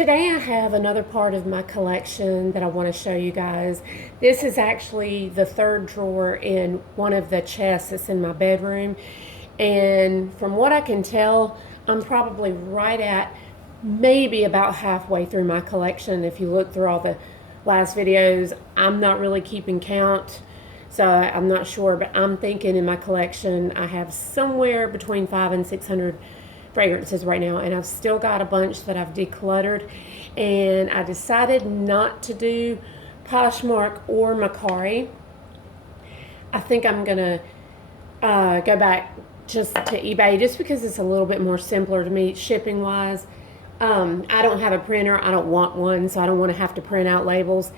today I have another part of my collection that I want to show you guys. This is actually the third drawer in one of the chests that's in my bedroom. And from what I can tell, I'm probably right at maybe about halfway through my collection. If you look through all the last videos, I'm not really keeping count, so I'm not sure, but I'm thinking in my collection I have somewhere between 500 and 600 fragrances right now, and I've still got a bunch that I've decluttered, and I decided not to do Poshmark or Macari. I think I'm gonna go back just to eBay just because it's a little bit more simpler to me shipping wise. I don't have a printer. I don't want one, so I don't want to have to print out labels,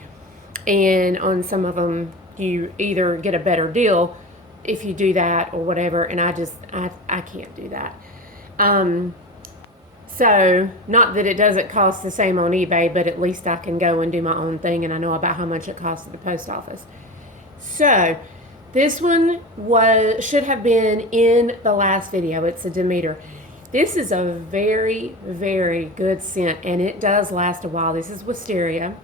and on some of them you either get a better deal if you do that or whatever, and I can't do that. So not that it doesn't cost the same on eBay, but at least I can go and do my own thing, and I know about how much it costs at the post office. So this one should have been in the last video. It's a Demeter. This is a very, very good scent, and it does last a while. This is Wisteria.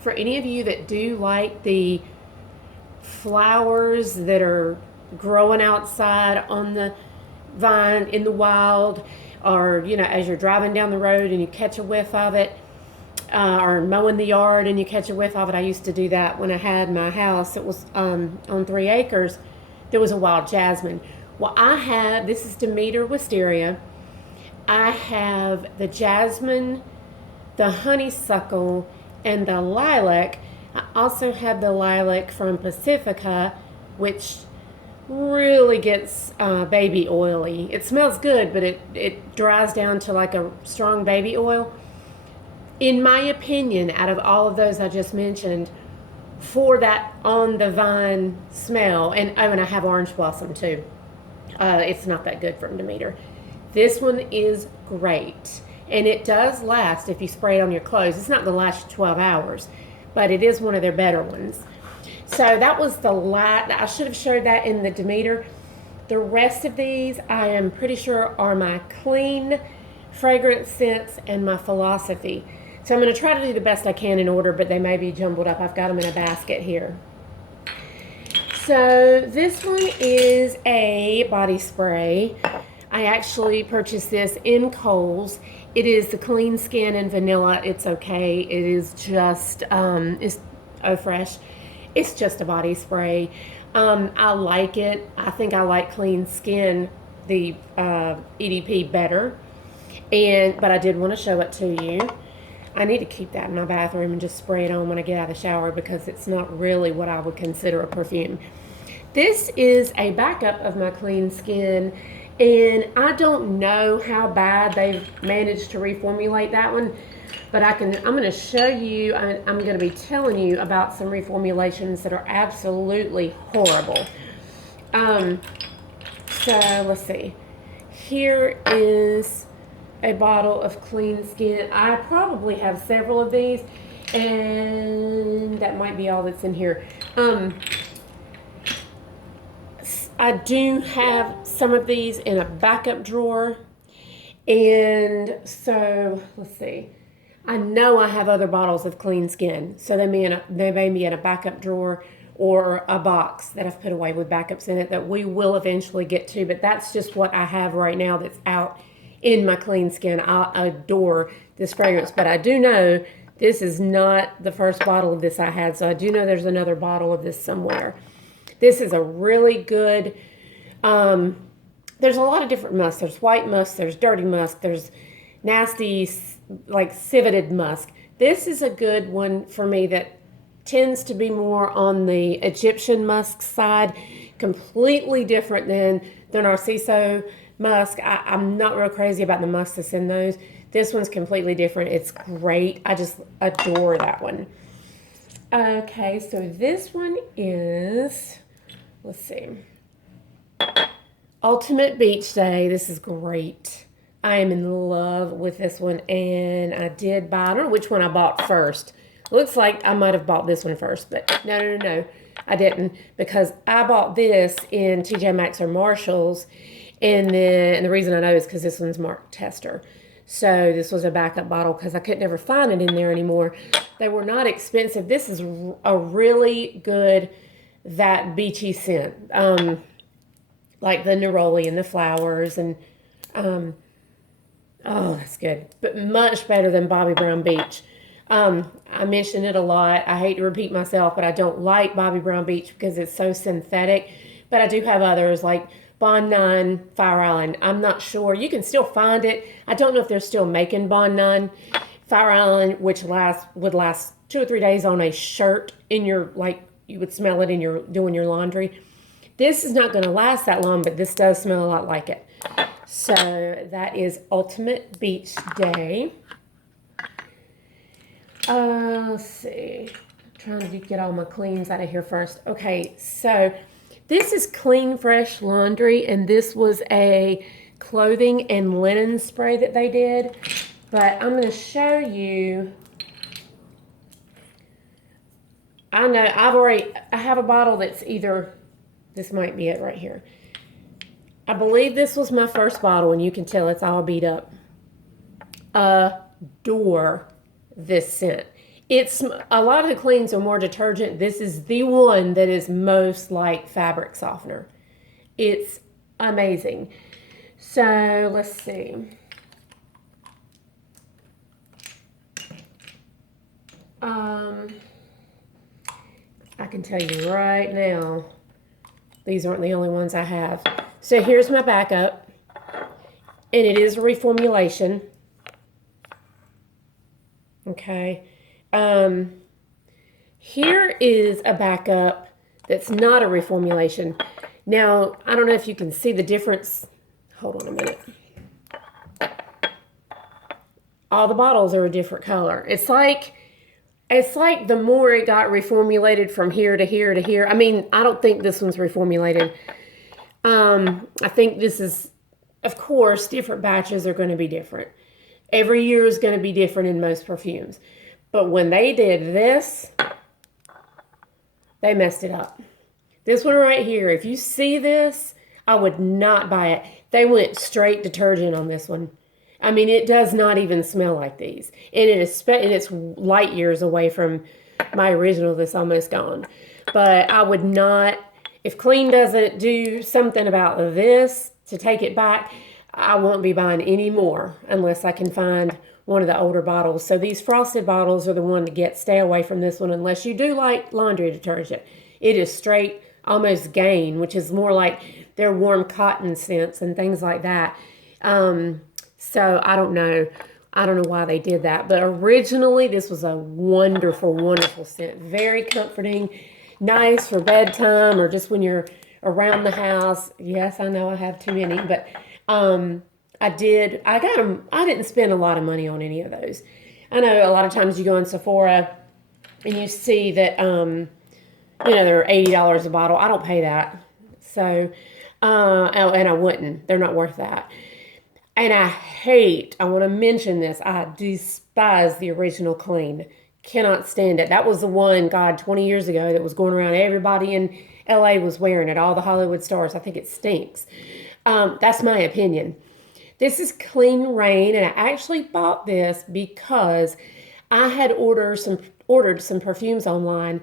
For any of you that do like the flowers that are growing outside on the vine in the wild, or as you're driving down the road and you catch a whiff of it, or mowing the yard and you catch a whiff of it. I used to do that when I had my house. It was on 3 acres. There was a wild jasmine. Well, this is Demeter Wisteria. I have the jasmine, the honeysuckle, and the lilac. I also have the lilac from Pacifica, which really gets baby oily. It smells good, but it dries down to like a strong baby oil. In my opinion, out of all of those I just mentioned, for that on the vine smell, and I have orange blossom too. It's not that good from Demeter. This one is great, and it does last if you spray it on your clothes. It's not going to last 12 hours, but it is one of their better ones. So that was the light. I should have showed that in the Demeter. The rest of these, I am pretty sure, are my clean fragrance scents and my philosophy. So I'm going to try to do the best I can in order, but they may be jumbled up. I've got them in a basket here. So this one is a body spray. I actually purchased this in Kohl's. It is the Clean Skin and Vanilla. It's okay. It is just, it's fresh. It's just a body spray. I like it. I think I like Clean Skin, the EDP, better. But I did want to show it to you. I need to keep that in my bathroom and just spray it on when I get out of the shower because it's not really what I would consider a perfume. This is a backup of my Clean Skin, and I don't know how bad they've managed to reformulate that one, but I'm going to show you, I'm going to be telling you about some reformulations that are absolutely horrible. So let's see. Here is a bottle of Clean Skin. I probably have several of these, and that might be all that's in here. I do have some of these in a backup drawer, and so let's see. I know I have other bottles of Clean Skin, so they may be in a backup drawer or a box that I've put away with backups in it that we will eventually get to, but that's just what I have right now that's out in my Clean Skin. I adore this fragrance, but I do know this is not the first bottle of this I had, so I do know there's another bottle of this somewhere. This is a really good, there's a lot of different musks. There's white musk, there's dirty musk, there's nasty, like civeted musk. This is a good one for me that tends to be more on the Egyptian musk side, completely different than the Narciso musk. I'm not real crazy about the musk that's in those. This one's completely different. It's great. I just adore that one. Okay, so this one is, let's see, Ultimate Beach Day. This is great. I am in love with this one, and I did buy, I don't know which one I bought first. Looks like I might have bought this one first, but no, I didn't, because I bought this in TJ Maxx or Marshall's, and the reason I know is because this one's marked tester. So this was a backup bottle because I could never find it in there anymore. They were not expensive. This is a really good, that beachy scent. Like the neroli and the flowers and, oh, that's good. But much better than Bobbi Brown Beach. I mention it a lot. I hate to repeat myself, but I don't like Bobbi Brown Beach because it's so synthetic. But I do have others like Bond 9, Fire Island. I'm not sure. You can still find it. I don't know if they're still making Bond 9, Fire Island, which would last 2 or 3 days on a shirt in your, like, you would smell it in your doing your laundry. This is not going to last that long, but this does smell a lot like it. So that is Ultimate Beach Day. Let's see. I'm trying to get all my cleans out of here first. Okay, so this is Clean Fresh Laundry, and this was a clothing and linen spray that they did. But I'm going to show you. I know I have a bottle that's either, this might be it right here. I believe this was my first bottle, and you can tell it's all beat up. Adore this scent. It's a lot of the cleans are more detergent. This is the one that is most like fabric softener. It's amazing. So let's see. I can tell you right now, these aren't the only ones I have. So here's my backup, and it is a reformulation. Okay. Here is a backup that's not a reformulation. Now, I don't know if you can see the difference. Hold on a minute. All the bottles are a different color. It's like the more it got reformulated from here to here to here. I mean, I don't think this one's reformulated. I think this is, of course, different batches are going to be different. Every year is going to be different in most perfumes. But when they did this, they messed it up. This one right here, if you see this, I would not buy it. They went straight detergent on this one. I mean, it does not even smell like these. And it's light years away from my original that's almost gone. But I would not, if Clean doesn't do something about this to take it back, I won't be buying any more unless I can find one of the older bottles. So these frosted bottles are the one to get. Stay away from this one unless you do like laundry detergent. It is straight, almost Gain, which is more like their warm cotton scents and things like that. So I don't know. I don't know why they did that. But originally, this was a wonderful, wonderful scent. Very comforting, nice for bedtime or just when you're around the house. Yes, I know I have too many, but I got them. I didn't spend a lot of money on any of those. I know a lot of times you go in Sephora and you see that, they're $80 a bottle. I don't pay that. So, and I wouldn't. They're not worth that. And I want to mention this, I despise the original Clean. Cannot stand it. That was the one, 20 years ago that was going around. Everybody in LA was wearing it. All the Hollywood stars. I think it stinks. That's my opinion. This is Clean Rain, and I actually bought this because I had ordered some perfumes online,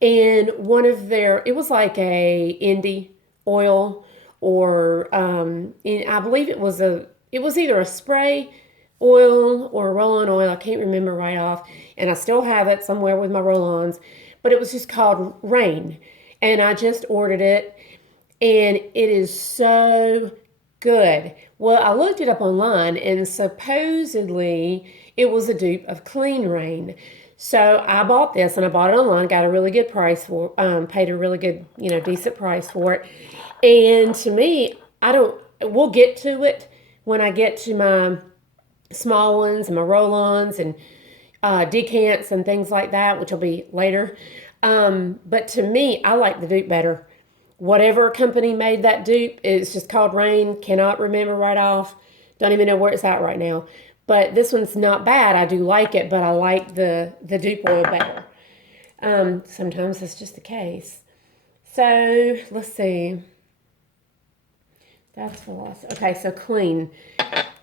and one of it was like a indie oil, or I believe it was either a spray oil or a roll-on oil. I can't remember right off, and I still have it somewhere with my roll-ons, but it was just called Rain, and I just ordered it, and it is so good. Well, I looked it up online, and supposedly it was a dupe of Clean Rain. So I bought this, and I bought it online, got a really good price for, paid a really good, decent price for it. And to me, we'll get to it when I get to my small ones and my roll-ons and decants and things like that, which will be later. But to me, I like the dupe better. Whatever company made that dupe, it's just called Rain. Cannot remember right off. Don't even know where it's at right now. But this one's not bad. I do like it, but I like the dupe oil better. Sometimes that's just the case. So let's see. That's velocity. Okay, so Clean.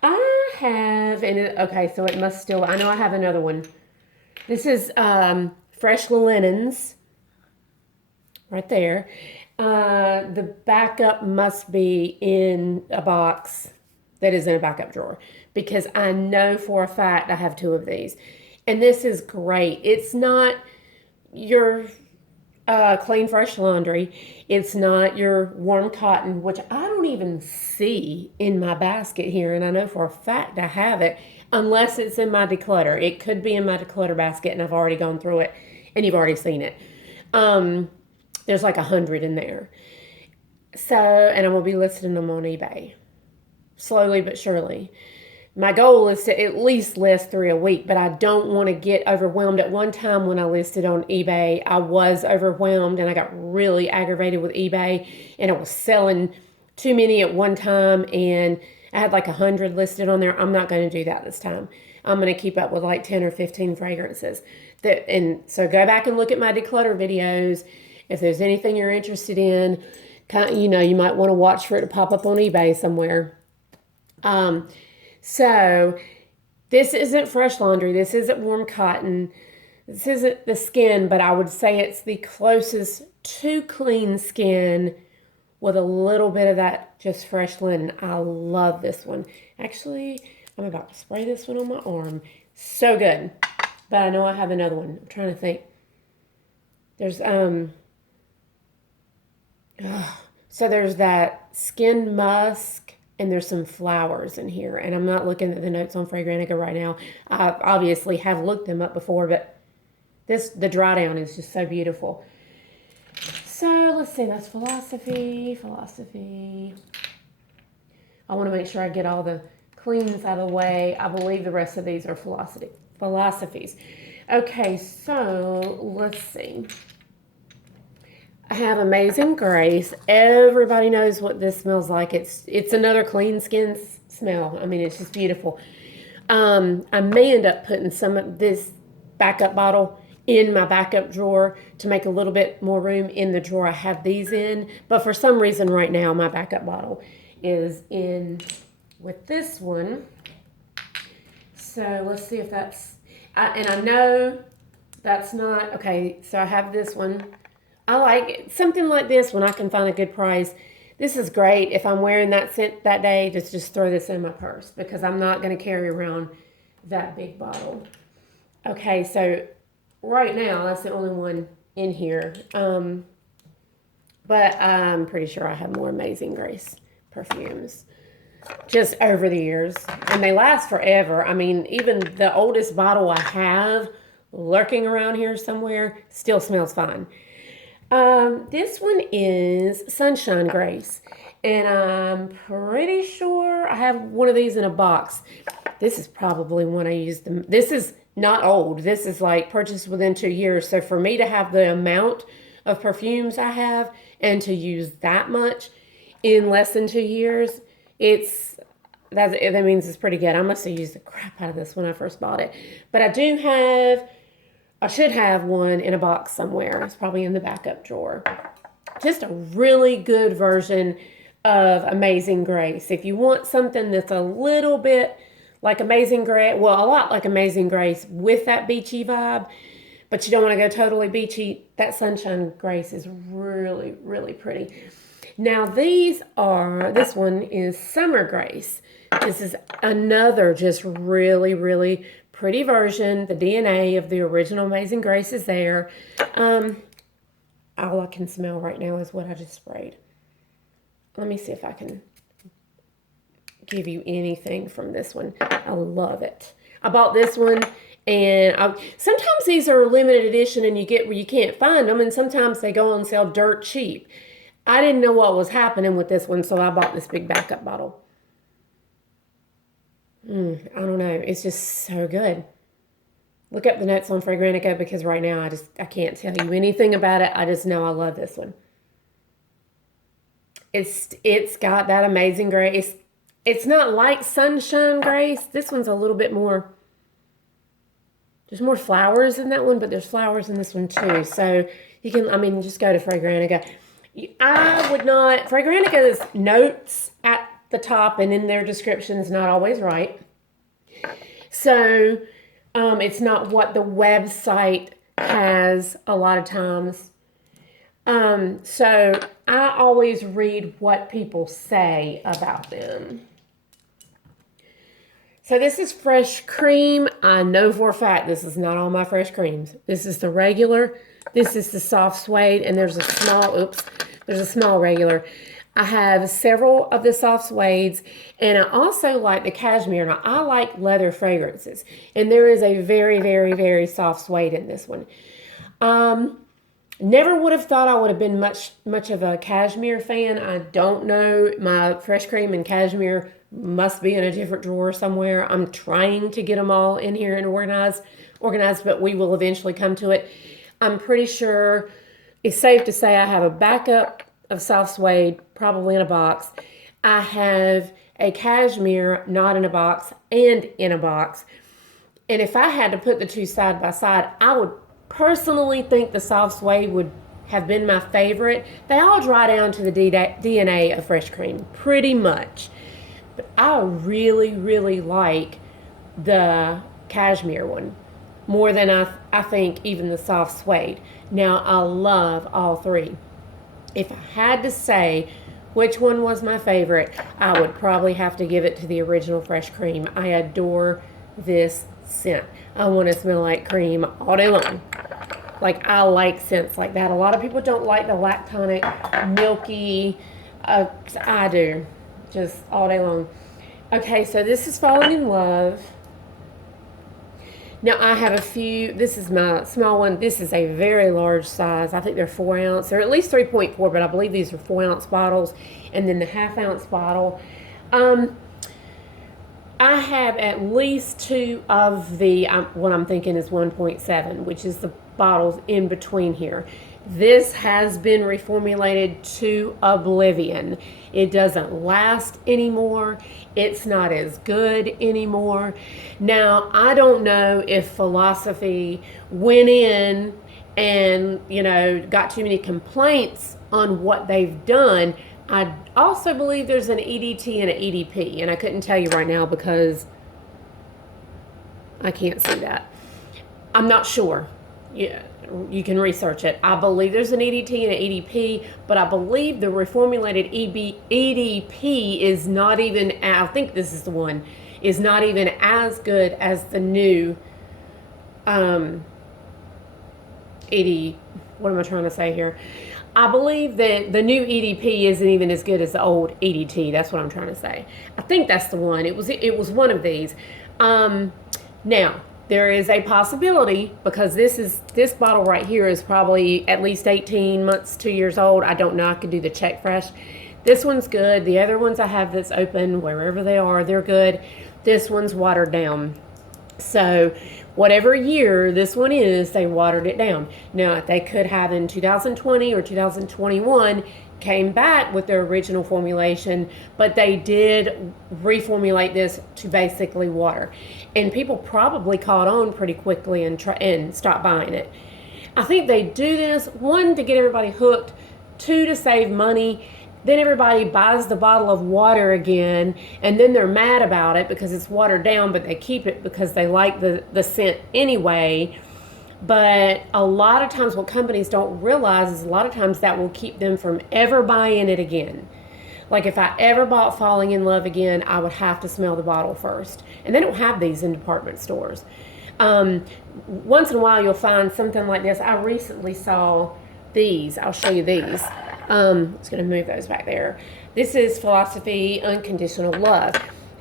I have, okay, so it must still, I know I have another one. This is Fresh Linens, right there. The backup must be in a box that is in a backup drawer, because I know for a fact I have 2 of these. And this is great. It's not your clean, fresh laundry. It's not your warm cotton, which I don't even see in my basket here. And I know for a fact I have it, unless it's in my declutter. It could be in my declutter basket and I've already gone through it and you've already seen it. There's like 100 in there. So, and I'm going to be listing them on eBay. Slowly but surely. My goal is to at least list 3 a week, but I don't want to get overwhelmed. At one time when I listed on eBay, I was overwhelmed and I got really aggravated with eBay, and I was selling too many at one time, and I had like 100 listed on there. I'm not going to do that this time. I'm going to keep up with like 10 or 15 fragrances. And so go back and look at my declutter videos. If there's anything you're interested in, you might want to watch for it to pop up on eBay somewhere. So this isn't fresh laundry. This isn't warm cotton. This isn't the skin, but I would say it's the closest to clean skin with a little bit of that just fresh linen. I love this one. Actually, I'm about to spray this one on my arm. So good. But I know I have another one. I'm trying to think. There's, so there's that skin musk, and there's some flowers in here. And I'm not looking at the notes on Fragrantica right now. I obviously have looked them up before, but the dry down is just so beautiful. So let's see, that's Philosophy. I want to make sure I get all the cleans out of the way. I believe the rest of these are Philosophies. Okay, so let's see. I have Amazing Grace. Everybody knows what this smells like. It's another clean skin smell. I mean, it's just beautiful. I may end up putting some of this backup bottle in my backup drawer to make a little bit more room in the drawer I have these in. But for some reason right now, my backup bottle is in with this one. So let's see if that's, and I know that's not, okay, so I have this one. I like something like this when I can find a good price. This is great if I'm wearing that scent that day, just throw this in my purse, because I'm not going to carry around that big bottle. Okay, so right now that's the only one in here. But I'm pretty sure I have more Amazing Grace perfumes just over the years, and they last forever. I mean, even the oldest bottle I have lurking around here somewhere still smells fine. This one is Sunshine Grace, and I'm pretty sure I have one of these in a box. This is probably one I used. This is not old. This is like purchased within 2 years. So for me to have the amount of perfumes I have and to use that much in less than 2 years, that means it's pretty good. I must have used the crap out of this when I first bought it. But I should have one in a box somewhere. It's probably in the backup drawer. Just a really good version of Amazing Grace. If you want something that's a little bit like Amazing Grace, well, a lot like Amazing Grace with that beachy vibe, but you don't want to go totally beachy, that Sunshine Grace is really, really pretty. Now this one is Summer Grace. This is another just really, really pretty version. The DNA of the original Amazing Grace is there. All I can smell right now is what I just sprayed. Let me see if I can give you anything from this one. I love it. I bought this one, and sometimes these are limited edition and you get where you can't find them, and sometimes they go on sale dirt cheap. I didn't know what was happening with this one, so I bought this big backup bottle. I don't know. It's just so good. Look up the notes on Fragrantica, because right now I can't tell you anything about it. I just know I love this one. It's got that Amazing Grace. It's not like Sunshine Grace. This one's a little bit more, there's more flowers in that one, but there's flowers in this one too. So you can, just go to Fragrantica. Fragrantica's notes at the top and in their descriptions not always right. So it's not what the website has a lot of times. So I always read what people say about them. So this is fresh cream. I know for a fact this is not all my fresh creams. This is the regular. This is the soft suede, and there's a small regular. I have several of the soft suedes, and I also like the cashmere. Now, I like leather fragrances, and there is a very, very, very soft suede in this one. Never would have thought I would have been much of a cashmere fan. I don't know. My fresh cream and cashmere must be in a different drawer somewhere. I'm trying to get them all in here and organized, but we will eventually come to it. I'm pretty sure it's safe to say I have a backup of soft suede, probably in a box. I have a cashmere, not in a box, and in a box. And if I had to put the two side by side, I would personally think the soft suede would have been my favorite. They all dry down to the DNA of fresh cream, pretty much. But I really, really like the cashmere one more than I think even the soft suede. Now, I love all three. If I had to say which one was my favorite, I would probably have to give it to the original fresh cream. I adore this scent. I want to smell like cream all day long. Like, I like scents like that. A lot of people don't like the lactonic, milky. I do. Just all day long. Okay, so this is Falling in Love. Now, I have a few. This is my small one. This is a very large size. I think they're 4 ounce. They're at least 3.4, but I believe these are 4 ounce bottles. And then the half ounce bottle. I have at least two of the, what I'm thinking is 1.7, which is the bottles in between here. This has been reformulated to oblivion. It doesn't last anymore. It's not as good anymore. Now, I don't know if Philosophy went in and, got too many complaints on what they've done. I also believe there's an EDT and an EDP, and I couldn't tell you right now because I can't see that. I'm not sure. Yeah, you can research it. I believe there's an EDT and an EDP, but I believe the reformulated EDP is not even, I think this is the one, is not even as good as the new what am I trying to say here? I believe that the new EDP isn't even as good as the old EDT. That's what I'm trying to say. I think that's the one. It was one of these. Now, there is a possibility, because this bottle right here is probably at least 18 months, 2 years old. I don't know. I could do the check fresh. This one's good. The other ones I have that's open, wherever they are, they're good. This one's watered down. So whatever year this one is, they watered it down. Now, they could have in 2020 or 2021 came back with their original formulation, but they did reformulate this to basically water. And people probably caught on pretty quickly and stopped buying it. I think they do this, one, to get everybody hooked, two, to save money. Then everybody buys the bottle of water again, and then they're mad about it because it's watered down, but they keep it because they like the scent anyway. But a lot of times what companies don't realize is a lot of times that will keep them from ever buying it again. Like if I ever bought Falling in Love again, I would have to smell the bottle first. And they don't have these in department stores. Once in a while you'll find something like this. I recently saw these. I'll show you these. I'm just going to move those back there. This is Philosophy Unconditional Love.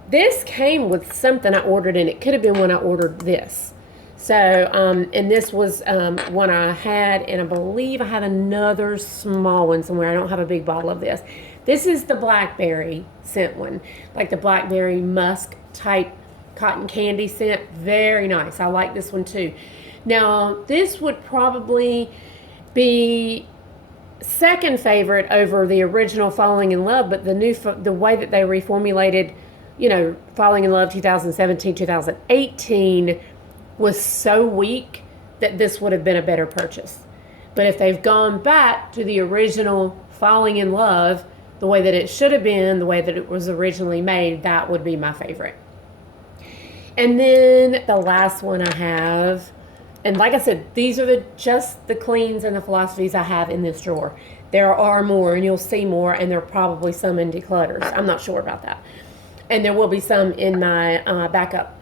This came with something I ordered, and it could have been when I ordered this. So, and this was one I had, and I believe I have another small one somewhere. I don't have a big bottle of this. This is the blackberry scent one, like the blackberry musk type cotton candy scent. Very nice. I like this one too. Now, this would probably be second favorite over the original Falling in Love, but the way that they reformulated, Falling in Love 2017, 2018 was so weak that this would have been a better purchase. But if they've gone back to the original Falling in Love, the way that it should have been, the way that it was originally made, that would be my favorite. And then the last one I have, and like I said, these are just the cleans and the philosophies I have in this drawer. There are more, and you'll see more, and there are probably some in declutters. I'm not sure about that. And there will be some in my backup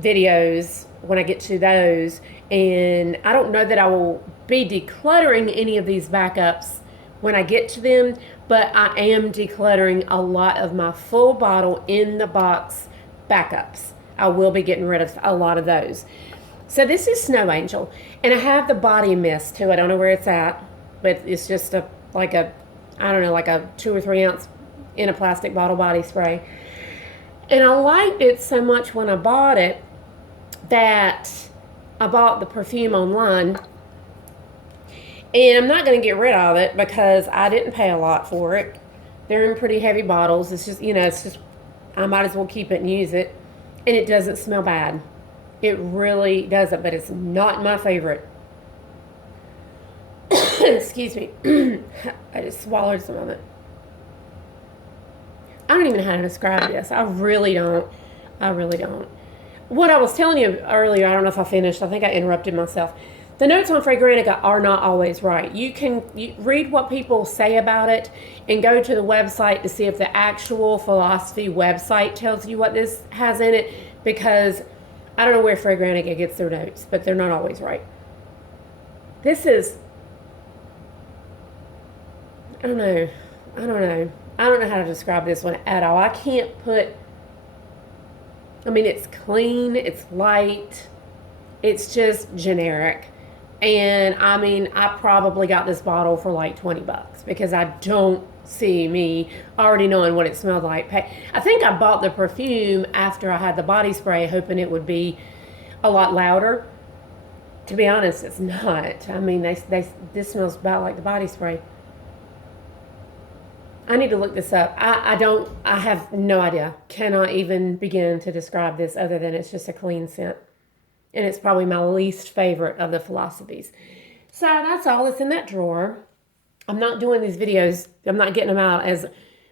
videos when I get to those. And I don't know that I will be decluttering any of these backups when I get to them, but I am decluttering a lot of my full bottle in the box backups. I will be getting rid of a lot of those. So this is Snow Angel, and I have the body mist too. I don't know where it's at, but it's just like a 2 or 3 ounce in a plastic bottle body spray. And I liked it so much when I bought it that I bought the perfume online. And I'm not going to get rid of it because I didn't pay a lot for it. They're in pretty heavy bottles. It's just, I might as well keep it and use it. And it doesn't smell bad. It really doesn't, but it's not my favorite. Excuse me. I just swallowed some of it. I don't even know how to describe this. I really don't. What I was telling you earlier, I don't know if I finished. I think I interrupted myself. The notes on Fragrantica are not always right. You read what people say about it and go to the website to see if the actual philosophy website tells you what this has in it, because I don't know where Fragrantica gets their notes, but they're not always right. This is, I don't know how to describe this one at all. I can't it's clean, it's light, it's just generic. And I probably got this bottle for like $20 because I don't see me already knowing what it smelled like. I think I bought the perfume after I had the body spray, hoping it would be a lot louder. To be honest, it's not. This smells about like the body spray. I need to look this up. I have no idea. Cannot even begin to describe this other than it's just a clean scent. And it's probably my least favorite of the philosophies. So that's all that's in that drawer. I'm not doing these videos. I'm not getting them out as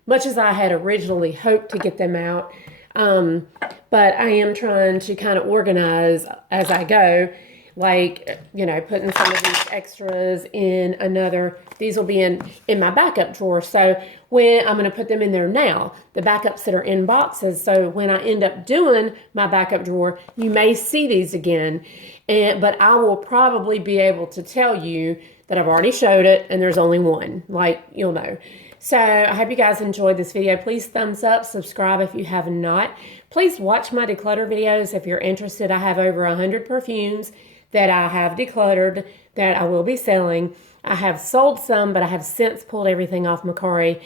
much as I had originally hoped to get them out. But I am trying to kind of organize as I go. Like, putting some of these extras in another. These will be in my backup drawer. So when I'm going to put them in there now, the backups that are in boxes. So when I end up doing my backup drawer, you may see these again. But I will probably be able to tell you that I've already showed it and there's only one. Like, you'll know. So I hope you guys enjoyed this video. Please thumbs up, subscribe if you have not. Please watch my declutter videos if you're interested. I have over 100 perfumes that I have decluttered that I will be selling. I have sold some, but I have since pulled everything off Macari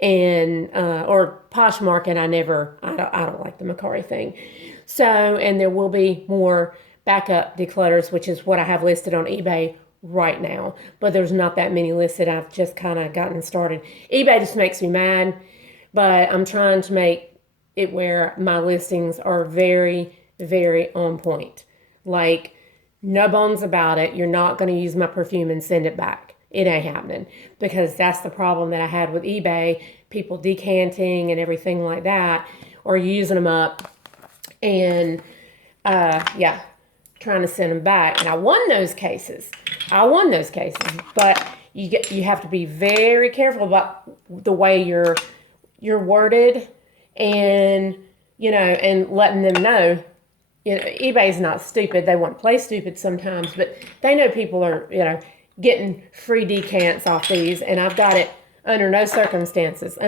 and or Poshmark, and I don't like the Macari thing. So, and there will be more backup declutters, which is what I have listed on eBay right now. But there's not that many listed. I've just kind of gotten started. eBay just makes me mad, but I'm trying to make it where my listings are very, very on point. Like, no bones about it. You're not going to use my perfume and send it back. It ain't happening, because that's the problem that I had with eBay. People decanting and everything like that, or using them up and, trying to send them back. And I won those cases. But you have to be very careful about the way you're worded and, and letting them know. eBay's not stupid. They want to play stupid sometimes, but they know people are, getting free decants off these, and I've got it under no circumstances.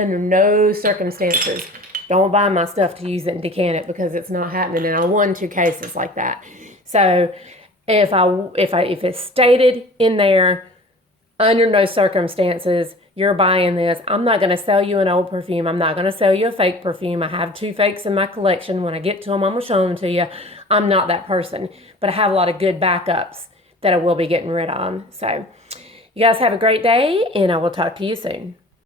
Don't buy my stuff to use it and decant it, because it's not happening. And I won 2 cases like that. So if it's stated in there, under no circumstances, you're buying this. I'm not going to sell you an old perfume. I'm not going to sell you a fake perfume. I have 2 fakes in my collection. When I get to them, I'm going to show them to you. I'm not that person. But I have a lot of good backups that I will be getting rid of. So you guys have a great day, and I will talk to you soon.